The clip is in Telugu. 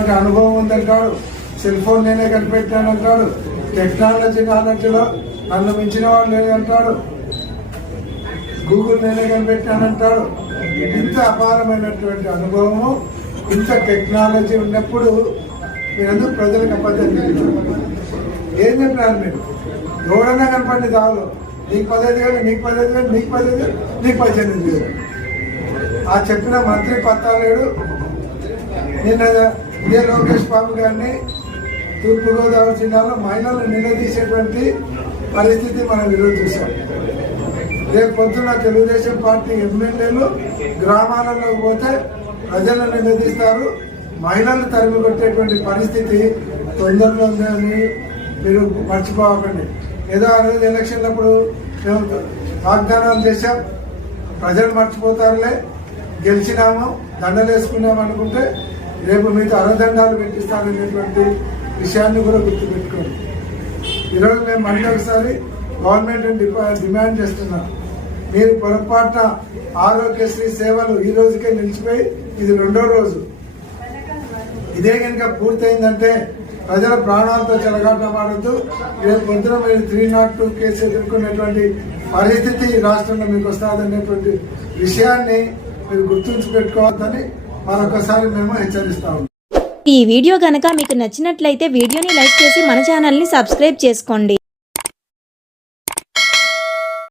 ఎటువంటి అనుభవం ఉందంటాడు సెల్ ఫోన్ నేనే కనిపెట్టాను అంటాడు. టెక్నాలజీ నాలెడ్జ్లో నన్ను మించిన వాడు లేదంటాడు గూగుల్ నేనే కనిపెట్టానంటాడు ఇంత అపారమైనటువంటి అనుభవము ఇంత టెక్నాలజీ ఉన్నప్పుడు నేను ప్రజలకు అబద్ధం ఏం చెప్పినారు మీరు? ఎవడన్నా కనపడి దావులు నీకు పదహైదు కానీ నీకు పదహైదు కానీ నీకు పదహైదు నీకు పద్దెనిమిది ఆ చెప్పిన మంత్రి పత్తాలేడు నిన్న ఇదే లోకేష్ బాబు గారిని తూర్పుగోదావరి జిల్లాలో మహిళలు నిలదీసేటువంటి పరిస్థితి మనం ఈరోజు చూసాం రేపు పొద్దున తెలుగుదేశం పార్టీ ఎమ్మెల్యేలు గ్రామాలలో పోతే ప్రజలను నిలదీస్తారు. మహిళలు తరిమి కొట్టేటువంటి పరిస్థితి తొందరలో ఉందని మీరు మర్చిపోకండి. ఏదో ఆ రోజు ఎలక్షన్లప్పుడు మేము వాగ్దానాలు చేశాం. ప్రజలు మర్చిపోతారులే. గెలిచినాము. దండలు వేసుకున్నాం అనుకుంటే రేపు మీకు అరదండాలు పెట్టిస్తారనేటువంటి విషయాన్ని కూడా గుర్తుపెట్టుకోండి. ఈరోజు మేము మళ్ళీ ఒకసారి గవర్నమెంట్ డిమాండ్ చేస్తున్నాం. మీరు పొరపాటున ఆరోగ్యశ్రీ సేవలు ఈ రోజుకే నిలిచిపోయి ఇది రెండో రోజు. ఇదే కనుక పూర్తయిందంటే ప్రజల ప్రాణాలతో చెలగాటమాడుతూ రేపు పొద్దున మీరు త్రీ నాట్ టూ కేసు ఎదుర్కొనేటువంటి పరిస్థితి రాష్ట్రంలో మీకు వస్తుందనేటువంటి విషయాన్ని మీరు గుర్తుంచి పెట్టుకోవద్దని మరొకసారి మేము హెచ్చరిస్తాము ఈ వీడియో గనక మీకు నచ్చినట్లయితే వీడియోని లైక్ చేసి మన ఛానల్ని సబ్స్క్రైబ్ చేసుకోండి.